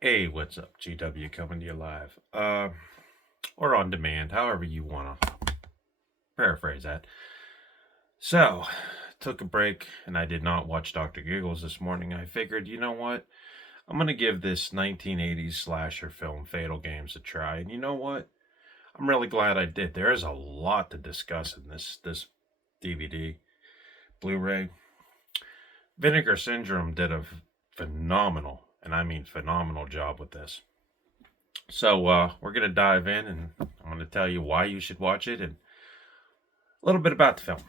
Hey, what's up? GW coming to you live. Or on demand, however you want to paraphrase that. So, took a break and I did not watch Dr. Giggles this morning. I figured, you know what? I'm going to give this 1980s slasher film, Fatal Games, a try. And you know what? I'm really glad I did. There is a lot to discuss in this DVD, Blu-ray. Vinegar Syndrome did a phenomenal, and I mean phenomenal job with this. So we're gonna dive in, and I'm gonna tell you why you should watch it and a little bit about the film.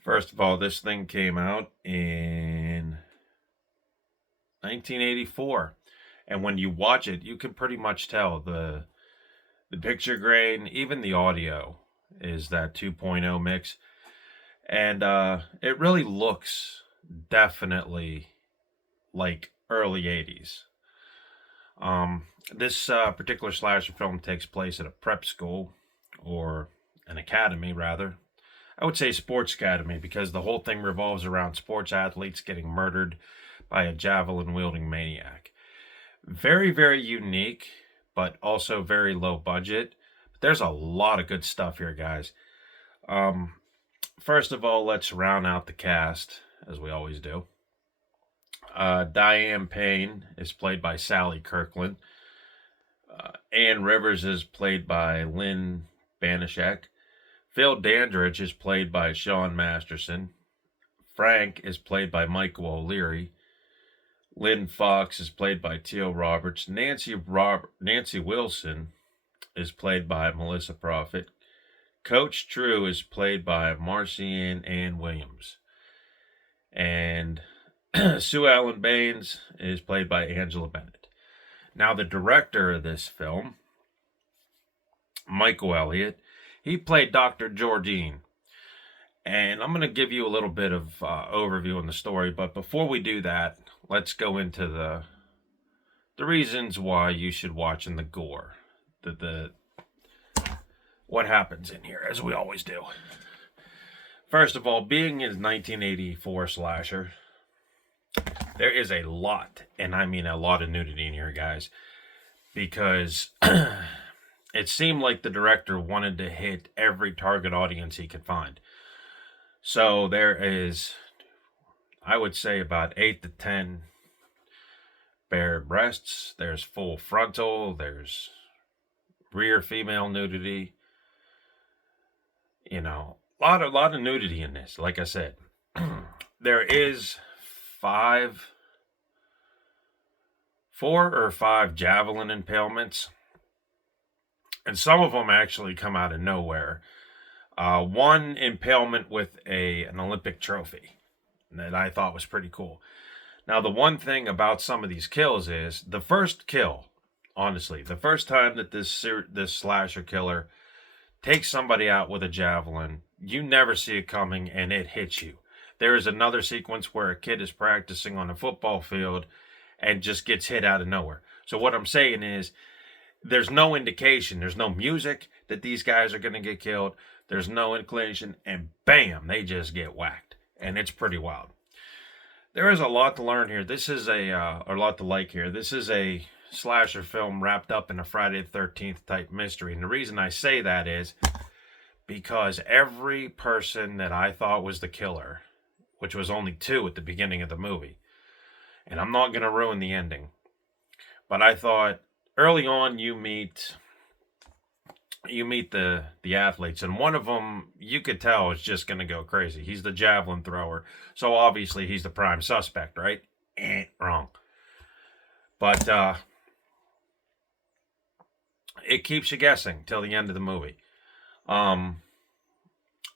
First of all, this thing came out in 1984, and when you watch it, you can pretty much tell the picture grain, even the audio, is that 2.0 mix, and it really looks definitely like early 80s. This particular slasher film takes place at a prep school, or an academy rather. I would say sports academy because the whole thing revolves around sports athletes getting murdered by a javelin wielding maniac. Very, very unique, but also very low budget. But there's a lot of good stuff here, guys. Um, First of all, let's round out the cast as we always do. Diane Payne is played by Sally Kirkland. Ann Rivers is played by Lynn Banishak. Phil Dandridge is played by Sean Masterson. Frank is played by Michael O'Leary. Lynn Fox is played by Teal Roberts. Nancy Wilson is played by Melissa Prophet. Coach True is played by Marcianne Ann Williams. And Sue Ellen Baines is played by Angela Bennett. Now, the director of this film, Michael Elliott, he played Dr. Georgine. And I'm going to give you a little bit of overview on the story. But before we do that, let's go into the reasons why you should watch in the gore. The what happens in here, as we always do. First of all, being a 1984 slasher, there is a lot, and I mean a lot of nudity in here, guys, because it seemed like the director wanted to hit every target audience he could find. So there is, I would say, about 8 to 10 bare breasts. There's full frontal. There's rear female nudity. You know, a lot of nudity in this. Like I said, there is four or five javelin impalements, and some of them actually come out of nowhere. One impalement with an Olympic trophy that I thought was pretty cool. Now, the one thing about some of these kills is the first kill. Honestly, the first time that this slasher killer takes somebody out with a javelin, you never see it coming, and it hits you. There is another sequence where a kid is practicing on a football field and just gets hit out of nowhere. So what I'm saying is, there's no indication, there's no music that these guys are going to get killed. There's no inclination, and bam, they just get whacked, and it's pretty wild. There is a lot to learn here. This is a lot to like here. This is a slasher film wrapped up in a Friday the 13th type mystery, and the reason I say that is because every person that I thought was the killer, which was only two at the beginning of the movie, and I'm not going to ruin the ending, but I thought early on you meet the athletes, and one of them you could tell is just going to go crazy. He's the javelin thrower, so obviously he's the prime suspect, right? Wrong. But it keeps you guessing till the end of the movie. Um,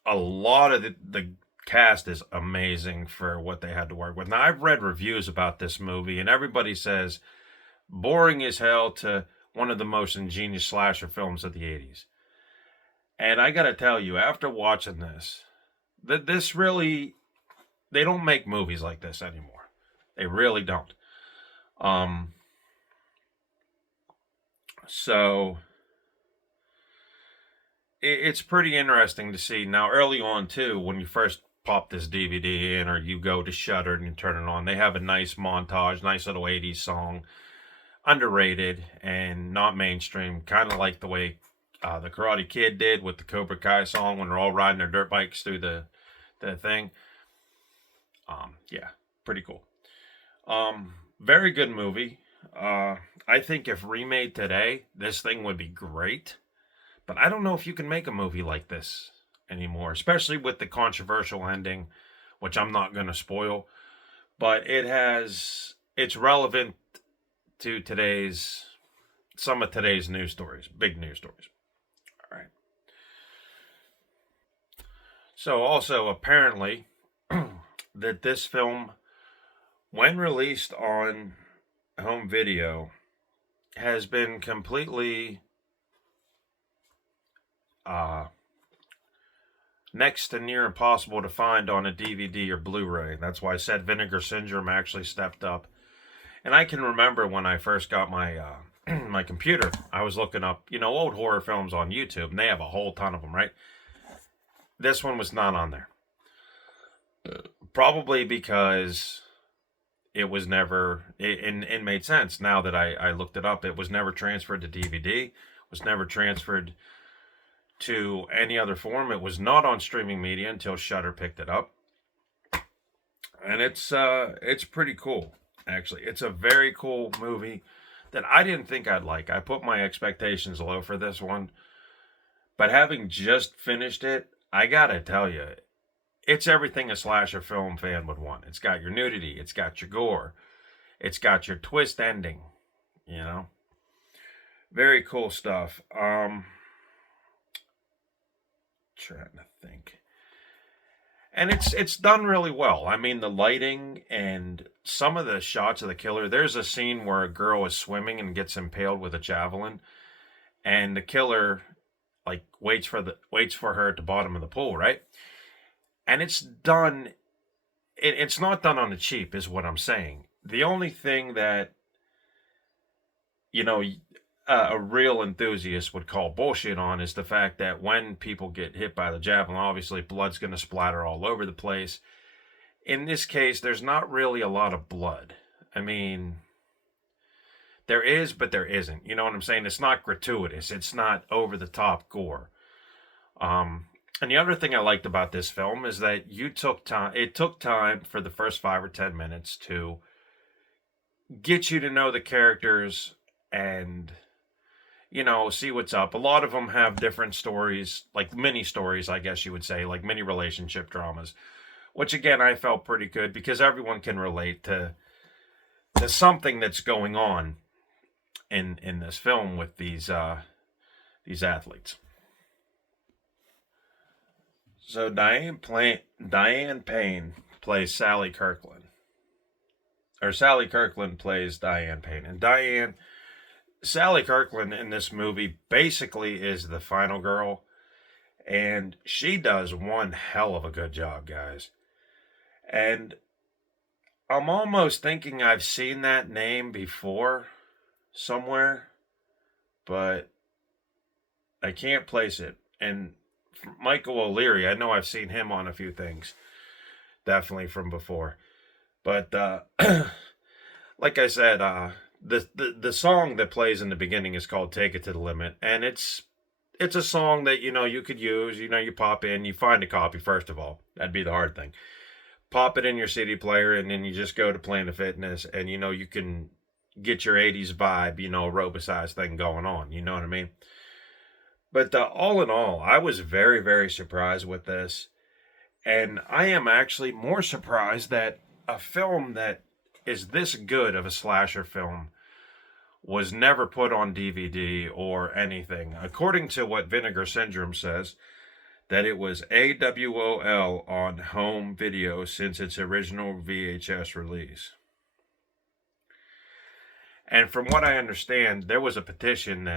a lot of the cast is amazing for what they had to work with. Now, I've read reviews about this movie, and everybody says boring as hell to one of the most ingenious slasher films of the 80s. And I gotta tell you, after watching this, that this really, they don't make movies like this anymore. They really don't. Um, so it's pretty interesting to see. Now, early on, too, when you first pop this DVD in, or you go to Shudder and you turn it on. They have a nice montage, nice little 80s song, underrated and not mainstream, kind of like the way the Karate Kid did with the Cobra Kai song when they're all riding their dirt bikes through the thing. Yeah, pretty cool. Very good movie. I think if remade today, this thing would be great. But I don't know if you can make a movie like this anymore, especially with the controversial ending, which I'm not going to spoil. But it's relevant to some of today's news stories, big news stories. All right. So also apparently that this film, when released on home video, has been completely next to near impossible to find on a DVD or Blu-ray. That's why I said Vinegar Syndrome actually stepped up. And I can remember when I first got my my computer, I was looking up, old horror films on YouTube, and they have a whole ton of them, right? This one was not on there. Probably because it was never, it made sense now that I looked it up. It was never transferred to DVD, was never transferred to any other form. It was not on streaming media until Shudder picked it up. And it's pretty cool, actually. It's a very cool movie that I didn't think I'd like. I put my expectations low for this one. But having just finished it, I gotta tell you, it's everything a slasher film fan would want. It's got your nudity, it's got your gore, it's got your twist ending, Very cool stuff. Trying to think. And it's done really well. I mean, the lighting and some of the shots of the killer. There's a scene where a girl is swimming and gets impaled with a javelin, and the killer like waits for her at the bottom of the pool, right? And it's done. It's not done on the cheap, is what I'm saying. The only thing that you know a real enthusiast would call bullshit on is the fact that when people get hit by the javelin, obviously blood's going to splatter all over the place. In this case, there's not really a lot of blood. I mean, there is, but there isn't. You know what I'm saying? It's not gratuitous. It's not over the top gore. And the other thing I liked about this film is that you took time. It took time for the first 5 or 10 minutes to get you to know the characters and see what's up. A lot of them have different stories, like mini stories, I guess you would say, like mini relationship dramas, which again I felt pretty good because everyone can relate to something that's going on in this film with these athletes. So Diane Payne plays Sally Kirkland, or Sally Kirkland plays Diane Payne, and Sally Kirkland in this movie basically is the final girl, and she does one hell of a good job, guys. And I'm almost thinking I've seen that name before somewhere, but I can't place it. And Michael O'Leary, I know I've seen him on a few things, definitely from before. But like I said, the song that plays in the beginning is called "Take It to the Limit," and it's a song that you could use. You pop in, you find a copy first of all. That'd be the hard thing. Pop it in your CD player, and then you just go to Planet Fitness, and you can get your 80s vibe, aerobicized thing going on. You know what I mean? But all in all, I was very, very surprised with this. And I am actually more surprised that a film that is this good of a slasher film was never put on DVD or anything. According to what Vinegar Syndrome says, that it was AWOL on home video since its original VHS release. And from what I understand, there was a petition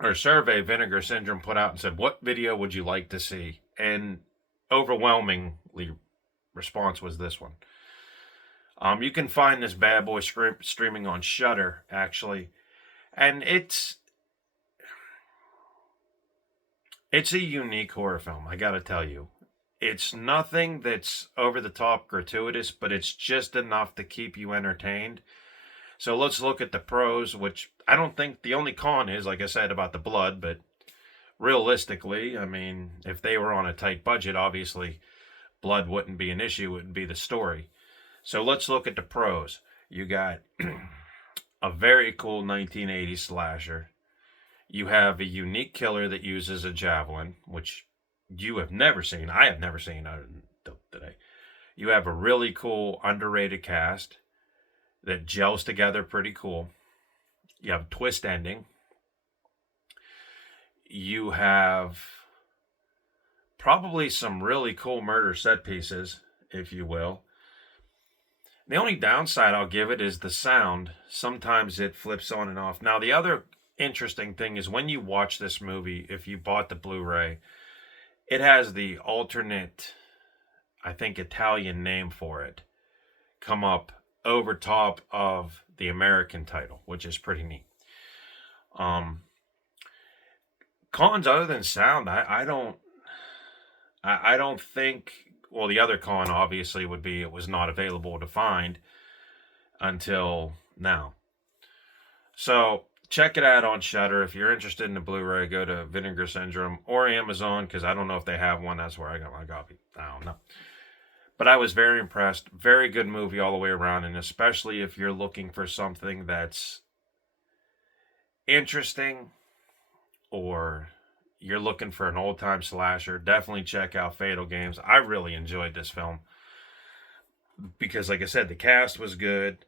or survey Vinegar Syndrome put out and said, what video would you like to see? And overwhelmingly response was this one. You can find this bad boy streaming on Shudder, actually. And it's a unique horror film, I gotta tell you. It's nothing that's over the top gratuitous, but it's just enough to keep you entertained. So let's look at the pros, which I don't think the only con is, like I said, about the blood, but realistically, I mean, if they were on a tight budget, obviously blood wouldn't be an issue, it would be the story. So let's look at the pros. You got a very cool 1980s slasher. You have a unique killer that uses a javelin, which you have never seen. I have never seen until today. You have a really cool, underrated cast that gels together pretty cool. You have a twist ending. You have probably some really cool murder set pieces, if you will. The only downside I'll give it is the sound. Sometimes it flips on and off. Now, the other interesting thing is when you watch this movie, if you bought the Blu ray, it has the alternate, I think, Italian name for it come up over top of the American title, which is pretty neat. Um, Cons other than sound, I don't think. Well, the other con obviously would be it was not available to find until now. So check it out on Shudder. If you're interested in the Blu-ray, go to Vinegar Syndrome or Amazon because I don't know if they have one. That's where I got my copy. I don't know. But I was very impressed. Very good movie all the way around, and especially if you're looking for something that's interesting or you're looking for an old-time slasher, definitely check out Fatal Games. I really enjoyed this film because, like I said, the cast was good.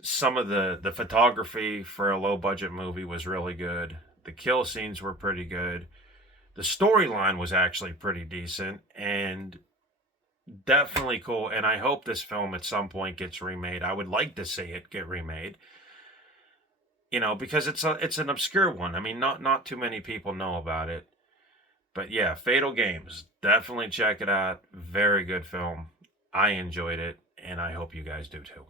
Some of the photography for a low-budget movie was really good. The kill scenes were pretty good. The storyline was actually pretty decent and definitely cool. And I hope this film at some point gets remade. I would like to see it get remade. You know, because it's an obscure one. I mean, not too many people know about it. But yeah, Fatal Games. Definitely check it out. Very good film. I enjoyed it, and I hope you guys do too.